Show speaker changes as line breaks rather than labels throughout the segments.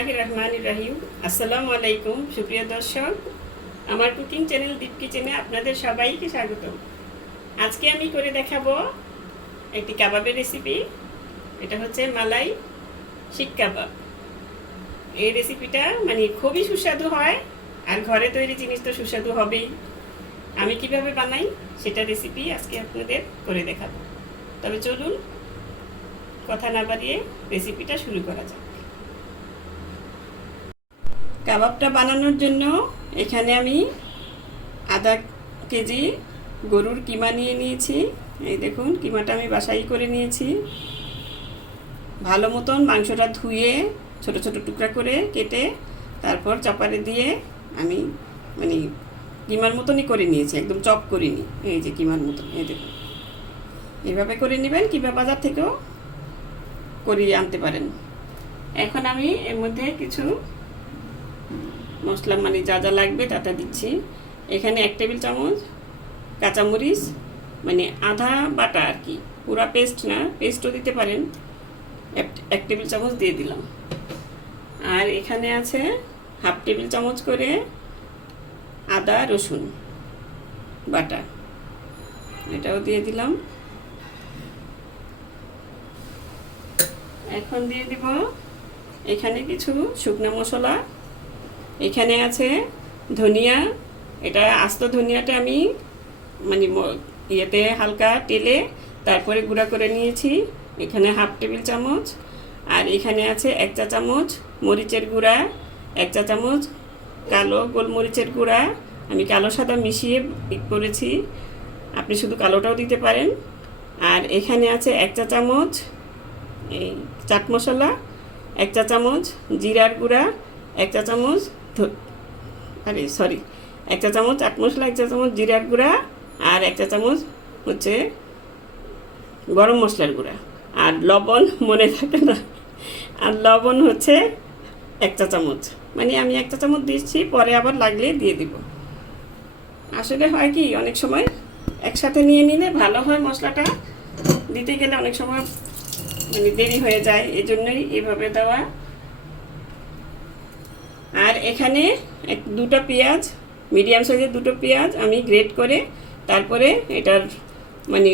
বিসমিল্লাহ রহমান রাহিম। আসসালামু আলাইকুম, সুপ্রিয় দর্শক। আমার কুকিং চ্যানেল দীপ কিচেনে আপনাদের সবাইকে স্বাগত আজকে আমি করে দেখাবো একটি কাবাবের রেসিপি এটা হচ্ছে মালাই শিক কাবাব। এই রেসিপিটা মানে খুবই সুস্বাদু হয়, আর ঘরে তৈরি জিনিস তো সুস্বাদু হবেই। আমি কীভাবে বানাই সেটা রেসিপি আজকে আপনাদের করে দেখাবো। তবে চলুন, কথা না বাড়িয়ে রেসিপিটা শুরু করা যাক। কাবাবটা বানানোর জন্য এখানে আমি আধা কেজি গরুর কিমা নিয়ে নিয়েছি। এই দেখুন, কিমাটা আমি বাসাই করে নিয়েছি। ভালো মতন মাংসটা ধুয়ে, ছোট ছোট টুকরা করে কেটে তারপর চপারে দিয়ে আমি মানে কিমার মতনই করে নিয়েছি, একদম চপ করিনি। এই যে কিমার মতন, এই দেখুন। এভাবে করে নেবেন কিংবা বাজার থেকেও করিয়ে আনতে পারেন। এখন আমি এর মধ্যে কিছু মশলা মানে যা যা লাগবে তাটা দিচ্ছি। এখানে এক টেবিল চামচ কাঁচামরিচ মানে আধা বাটা আর কি, পুরা পেস্ট না, পেস্টও দিতে পারেন। এক- টেবিল চামচ দিয়ে দিলাম। আর এখানে আছে হাফ টেবিল চামচ করে আদা, রসুন বাটা। এটাও দিয়ে দিলাম। এখন দিয়ে দিব এখানে কিছু শুকনো মশলা। এখানে আছে ধনিয়া, এটা আস্ত ধনিয়াটা আমি মানে ইয়েতে হালকা তেলে তারপরে গুঁড়া করে নিয়েছি, এখানে হাফ টেবিল চামচ। আর এখানে আছে এক চা চামচ মরিচের গুঁড়া, এক চা চামচ কালো গোলমরিচের গুঁড়া। আমি কালো সাদা মিশিয়ে করেছি, আপনি শুধু কালোটাও দিতে পারেন। আর এখানে আছে এক চা চামচ এই চাট মশলা, এক চা চামচ জিরার গুঁড়া, এক চা চামচ আরে সরি এক চা চামচ চাট মশলা এক চা চামচ জিরার গুঁড়া আর এক চা চামচ হচ্ছে গরম মশলার গুঁড়া। আর লবণ মনে থাকে না। আর লবণ হচ্ছে এক চা চামচ। মানে আমি এক চা চামচ দিচ্ছি, পরে আবার লাগলে দিয়ে দিব। আসলে হয় কি, অনেক সময় একসাথে নিয়ে নিলে ভালো হয় মশলাটা। দিতে গেলে অনেক সময় মানে দেরি হয়ে যায়। এই জন্যই এভাবে দেওয়া এখানে এক দুটো পেঁয়াজ মিডিয়াম সাইজের দুটো পেঁয়াজ আমি গ্রেট করে তারপরে এটার মানে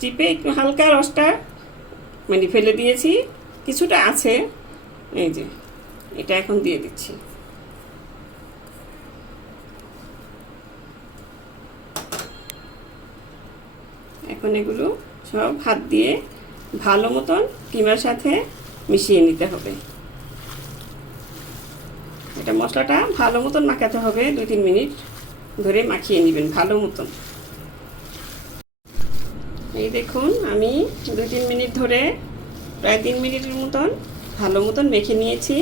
চিপে একটু হালকা রসটা মানে ফেলে দিয়েছি। কিছুটা আছে, এই যে, এটা এখন দিয়ে দিচ্ছি। এখন এগুলো সব হাত দিয়ে ভালো মতন কিমার সাথে মিশিয়ে নিতে হবে। এটা মশলাটা ভালো মতন মাখাতে হবে দুই তিন মিনিট ধরে মাখিয়ে নেবেন, ভালো মতন। এই দেখুন, আমি দুই তিন মিনিট ধরে প্রায় তিন মিনিটের মতন ভালো মতন মেখে নিয়েছি।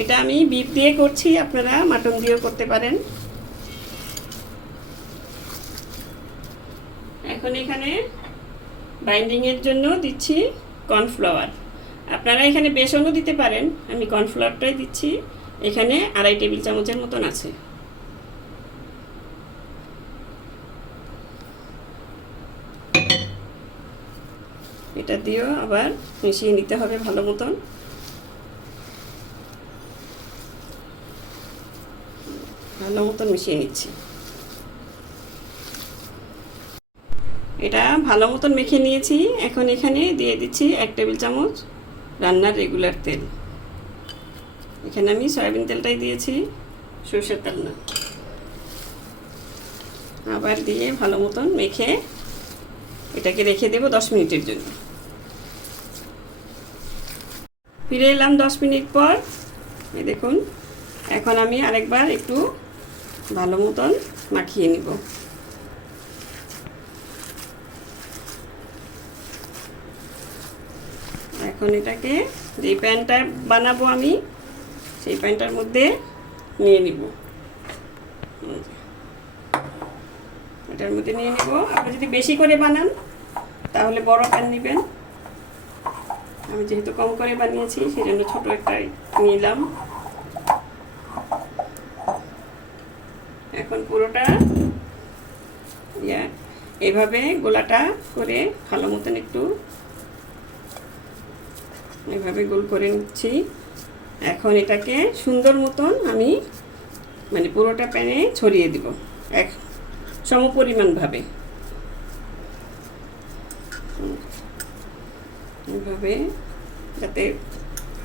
এটা আমি বিপ দিয়ে করছি, আপনারা মাটন দিয়েও করতে পারেন। এখন এখানে বাইন্ডিংয়ের জন্য দিচ্ছি কর্নফ্লাওয়ার। আপনারা এখানে বেসনও দিতে পারেন। আমি কর্নফ্লাওয়ারটাই দিচ্ছি। এখানে আড়াই টেবিল চামচের মতন আছে। এটা দিয়েও আবার মিশিয়ে নিতে হবে ভালো মতন। ভালো মতন মিশিয়ে নিচ্ছি। এটা ভালো মতন মেখে নিয়েছি। এখন এখানে দিয়ে দিচ্ছি এক টেবিল চামচ রান্নার রেগুলার তেল। এখানে আমি সয়াবিন তেলটাই দিয়েছি, সর্ষের তেল না। আবার দিয়ে ভালো মতন মেখে এটাকে রেখে দেবো দশ মিনিটের জন্য। ফিরে এলাম দশ মিনিট পর। দেখুন, এখন আমি আরেকবার একটু ভালো মতন মাখিয়ে নিব। এখন এটাকে যে প্যানটা বানাবো আমি, সেই প্যানটার মধ্যে নিয়ে নিব। এটার মধ্যে নিয়ে নিব। আপনি যদি বেশি করে বানান, তাহলে বড় প্যান নেবেন। আমি যেহেতু কম করে বানিয়েছি সেই জন্য ছোটো একটা নিলাম। এখন পুরোটা এভাবে গোলাটা করে ভালো মতন একটু এভাবে গোল করে নিচ্ছি। এখন এটাকে সুন্দর মতন আমি মানে পুরোটা প্যানে ছড়িয়ে দিব, এক সমপরিমাণভাবে। এভাবে যাতে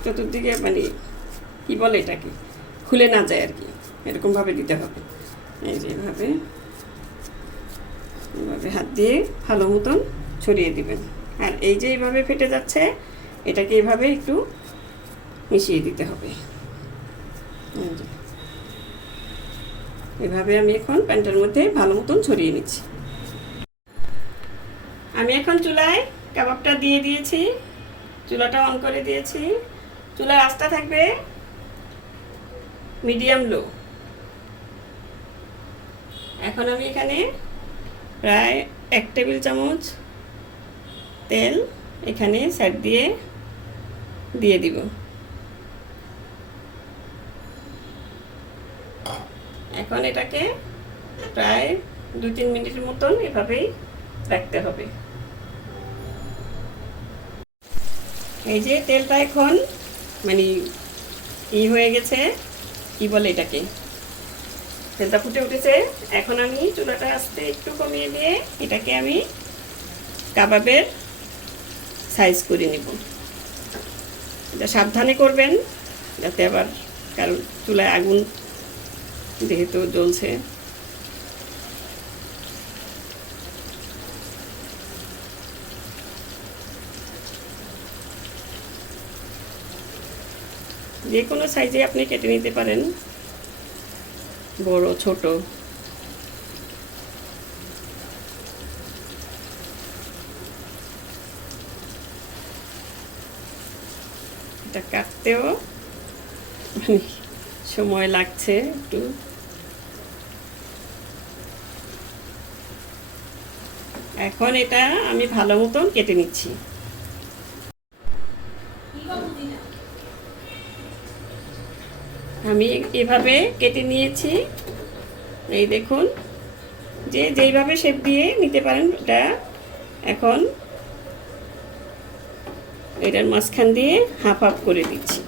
চতুর্দিকে মানে কি বলে এটাকে? খুলে না যায় আর কি। এরকমভাবে দিতে হবে। এই যে এভাবে এভাবে হাত দিয়ে ভালো মতন ছড়িয়ে দিবেন। আর এই যে এইভাবে ফেটে যাচ্ছে এটাকে এভাবে একটু মিশিয়ে দিতে হবে। এভাবে আমি এখন প্যান্টের মধ্যে ভালো মতন ছড়িয়ে নিচ্ছি। আমি এখন চুলায় কাবাবটা দিয়ে দিয়েছি। চুলাটা অন করে দিয়েছি। চুলার আঁচটা থাকবে মিডিয়াম লো। এখন আমি এখানে প্রায় এক টেবিল চামচ তেল এখানে সাইড দিয়ে দিয়ে দিব। এখন এটাকে প্রায় দু তিন মিনিটের মতন এভাবেই রাখতে হবে। এই যে তেলটা এখন মানে ই হয়ে গেছে, কি বলে এটাকে? তেলটা ফুটে উঠেছে। এখন আমি চুলাটা আস্তে একটু কমিয়ে দিয়ে এটাকে আমি কাবাবের সাইজ করে নিব। সাবধানে করবেন, যাতে আবার কারণ চুলায় আগুন যেহেতু জ্বলছে। যে কোনো সাইজে আপনি কেটে নিতে পারেন, বড়, ছোট এটা কাটতেও সময় লাগছে একটু। এখন এটা আমি ভালো মতন কেটে নিচ্ছি। আমি এভাবে কেটে নিয়েছি। এই দেখুন, যে যেইভাবে শেপ দিয়ে নিতে পারেন এটা এখন এটার মাঝখান দিয়ে হাফ হাফ করে দিচ্ছি।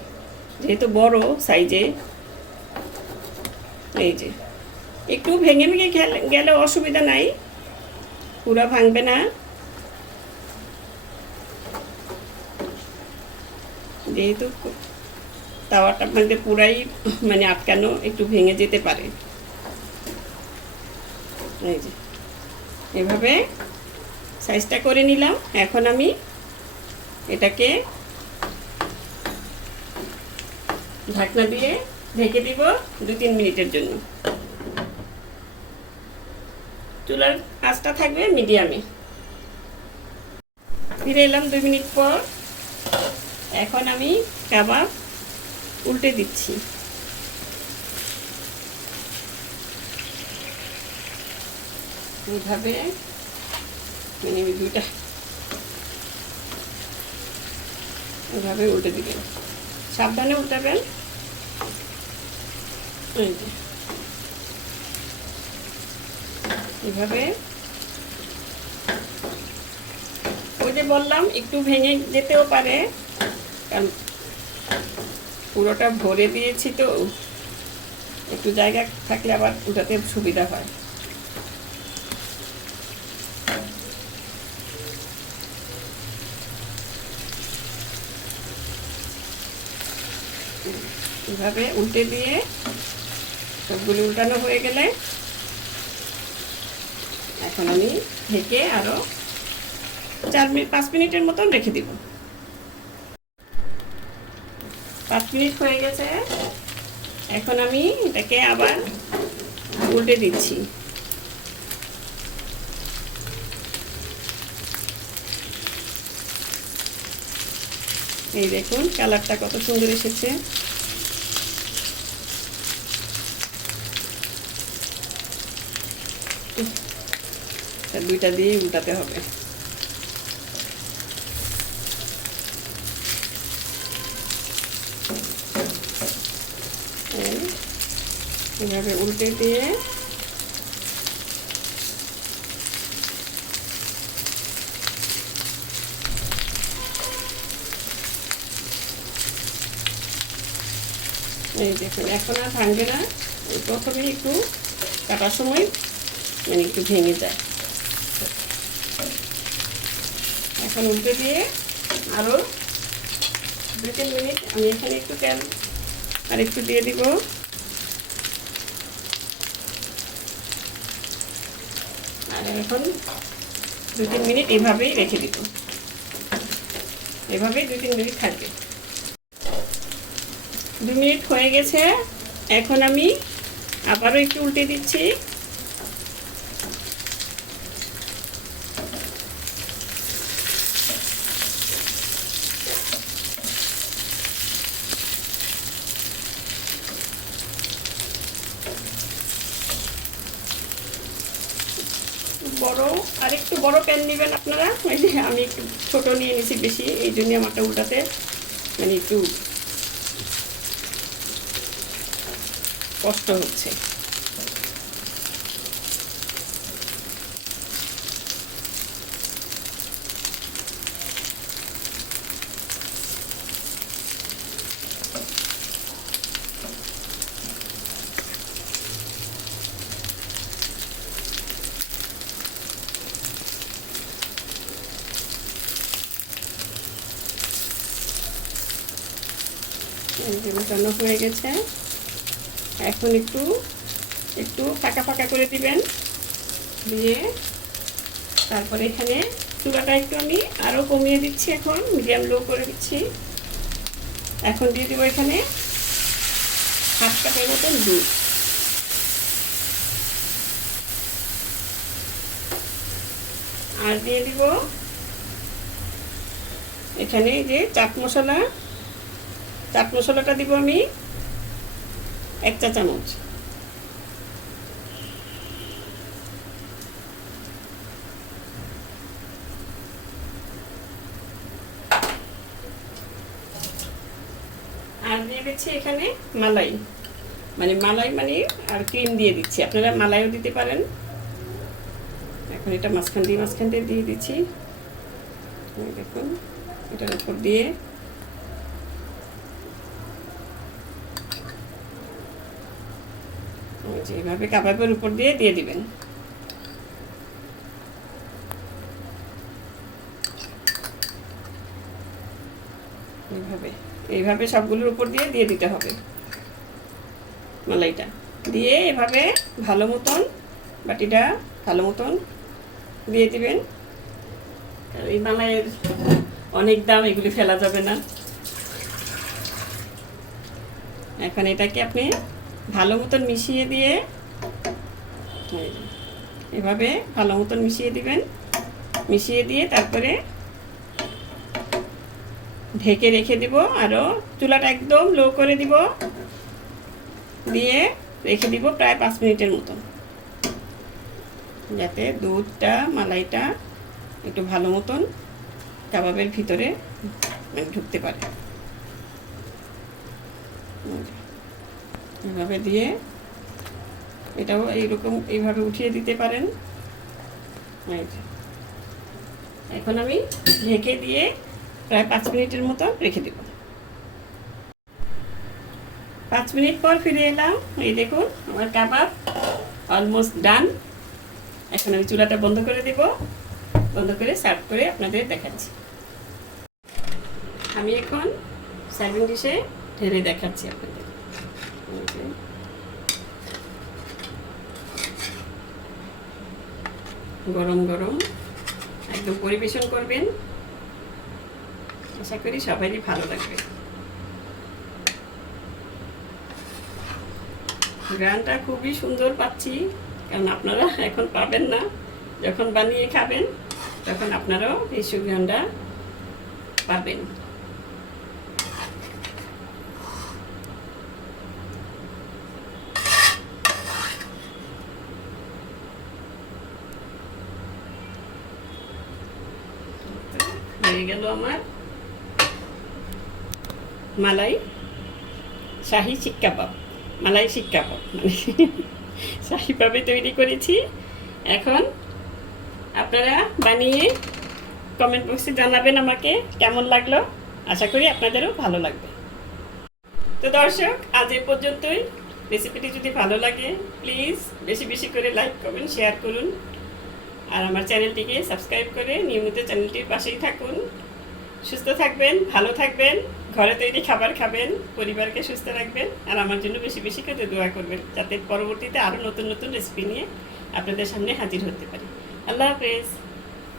যেহেতু বড় সাইজে, এই যে। একটু ভেঙে ভেঙে গেলে- অসুবিধা নাই। পুরা ভাঙবে না। যেহেতু তাওয়াটা মধ্যে পুরাই মানে আটকানো, একটু ভেঙে যেতে পারে। এই যে। এভাবে সাইজটা করে নিলাম। এখন আমি এটাকে ঢাকনা দিয়ে ঢেকে দিব দু তিন মিনিটের জন্য। চুলার আঁচটা থাকবে মিডিয়ামে। ফিরে এলাম দুই মিনিট পর। এখন আমি কাবাব উল্টে দিচ্ছি। এইভাবে মানে দুইটা এভাবে উল্টে দিবেন সাবধানে উঠাবেন। এই যে। এভাবে। ওই যে বললাম, একটু ভেঙে যেতেও পারে। কারণ পুরোটা ভরে দিয়েছি তো, একটু জায়গা থাকলে আবার উঠাতে সুবিধা হয়। এভাবে উল্টে দিয়ে সবগুলি উল্টানো হয়ে গেলে এখন আমি ঢেকে আরও চার মিনিট, পাঁচ মিনিটের মতন রেখে দিব। পাঁচ মিনিট হয়ে গেছে। এখন আমি এটাকে আবার উল্টে দিচ্ছি। এই দেখুন, কালারটা কত সুন্দর এসেছে। দুইটা দিয়ে উল্টাতে হবে। এভাবে উল্টে দিয়ে এই দেখুন, এখন আর ভাঙবে না। প্রথমে একটু কাটার সময় মানে একটু ভেঙে যায় এখন উল্টে দিয়ে আরও দু তিন মিনিট আমি এখানে একটু তেল আর একটু দিয়ে দিব। আর এখন দু তিন মিনিট এভাবেই রেখে দিব। এভাবেই দু তিন মিনিট থাকবে। দু মিনিট হয়ে গেছে। এখন আমি আবারও একটু উল্টে দিচ্ছি বড় আর একটু বড় প্যান নেবেন আপনারা? ওই যে আমি একটু ছোটো নিয়ে নিয়েছি বেশি, এই জন্যে আমারটা উল্টাতে মানে একটু কষ্ট হচ্ছে এই যে মেশানো হয়ে গেছে। এখন একটু একটু ফাঁকা ফাঁকা করে দিবেন। দিয়ে তারপরে এখানে চুলাটা একটু আমি আরও কমিয়ে দিচ্ছি এখন, মিডিয়াম লো করে দিচ্ছি। এখন দিয়ে দিব এখানে হাফ কাপের মতন দুধ। আর দিয়ে দিব এখানে যে চাট মশলা। চাট মশলাটা দিব আমি এক চা চামচ। আর দিয়ে দিচ্ছি এখানে মালাই। মানে মালাই মানে আর ক্রিম দিয়ে দিচ্ছি। আপনারা মালাইও দিতে পারেন। এখন এটা মাঝখান দিয়ে মাঝখান দিয়ে দিয়ে দিচ্ছি। দেখুন, এটার উপর দিয়ে যে এইভাবে কাবাবের উপর দিয়ে দিয়ে দিবেন। এইভাবে এইভাবে সবগুলোর উপর দিয়ে দিয়ে দিতে হবে মালাইটা। দিয়ে এভাবে ভালো মতন বাটিটা ভালো মতন দিয়ে দিবেন। এই মালাইয়ের অনেক দাম, এগুলি ফেলা যাবে না। এখন এটাকে আপনি ভালো মতন মিশিয়ে দিয়ে এভাবে ভালো মতন মিশিয়ে দিবেন। মিশিয়ে দিয়ে তারপরে ঢেকে রেখে দিব আরও চুলাটা একদম লো করে দিব। দিয়ে রেখে দিব প্রায় পাঁচ মিনিটের মতন। যাতে দুধটা, মালাইটা একটু ভালো মতন কাবাবের ভিতরে ঢুকতে পারে। এভাবে দিয়ে এটাও এইরকম এইভাবে উঠিয়ে দিতে পারেন। এখন আমি ঢেকে দিয়ে প্রায় পাঁচ মিনিটের মতো রেখে দেব। পাঁচ মিনিট পর ফিরে এলাম। এই দেখুন, আমার কাবাব অলমোস্ট ডান এখন আমি চুলাটা বন্ধ করে দেব। বন্ধ করে সার্ভ করে আপনাদের দেখাচ্ছি। আমি এখন সার্ভিং ডিশে ঢেলে দেখাচ্ছি আপনাদের। গরম গরম। একদম পরিবেশন করবেন। আশা করি সবারই ভালো লাগবে গানটা খুবই সুন্দর পাচ্ছি, কারণ আপনারা এখন পাবেন না। যখন বানিয়ে খাবেন, তখন আপনারাও এই সুগন্ধটা পাবেন হয়ে গেল আমার? মালাই শাহি শিক কাবাব মালাই শিক কাবাব মানে শাহিভাবে তৈরি করেছি। এখন আপনারা বানিয়ে কমেন্ট বক্সে জানাবেন আমাকে কেমন লাগল। আশা করি আপনাদেরও ভালো লাগবে। তো দর্শক, আজ এ পর্যন্তই। রেসিপিটি যদি ভালো লাগে প্লিজ বেশি বেশি করে লাইক কমেন্ট শেয়ার করুন। আর আমার চ্যানেলটিকে সাবস্ক্রাইব করে নিয়মিত চ্যানেলটির পাশেই থাকুন। সুস্থ থাকবেন, ভালো থাকবেন, ঘরে তৈরি খাবার খাবেন, পরিবারকে সুস্থ রাখবেন, আর আমার জন্য বেশি বেশি করে দোয়া করবেন, যাতে পরবর্তীতে আরও নতুন নতুন রেসিপি নিয়ে আপনাদের সামনে হাজির হতে পারি। আল্লাহ হাফেজ।